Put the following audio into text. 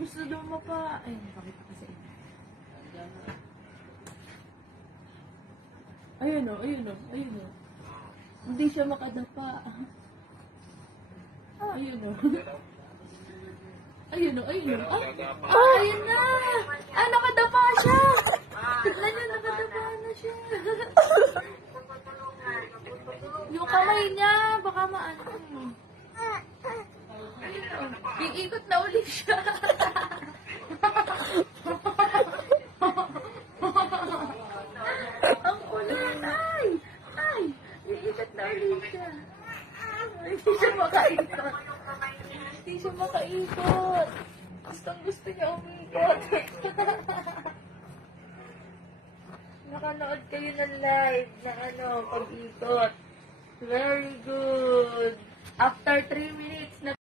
gusto dumapa. Ay, nakakita ko sa inyo. Ayun o, ayun o, ayun o. Hindi siya makadapa. Ayun o. Ayun o, ayun o. Ayun na! Nakadapa siya! Tignan niyo, nakadapa na siya. Yung kamay niya, baka maano. Ayun o. Iikot na ulit siya. Ang kulit! Ay! Ay! Iikot na ulit siya. Hindi siya makaikot. Hindi siya makaikot. Gusto niya umikot. Nakanood kayo ng live na pag-ikot. Very good. After 3 minutes.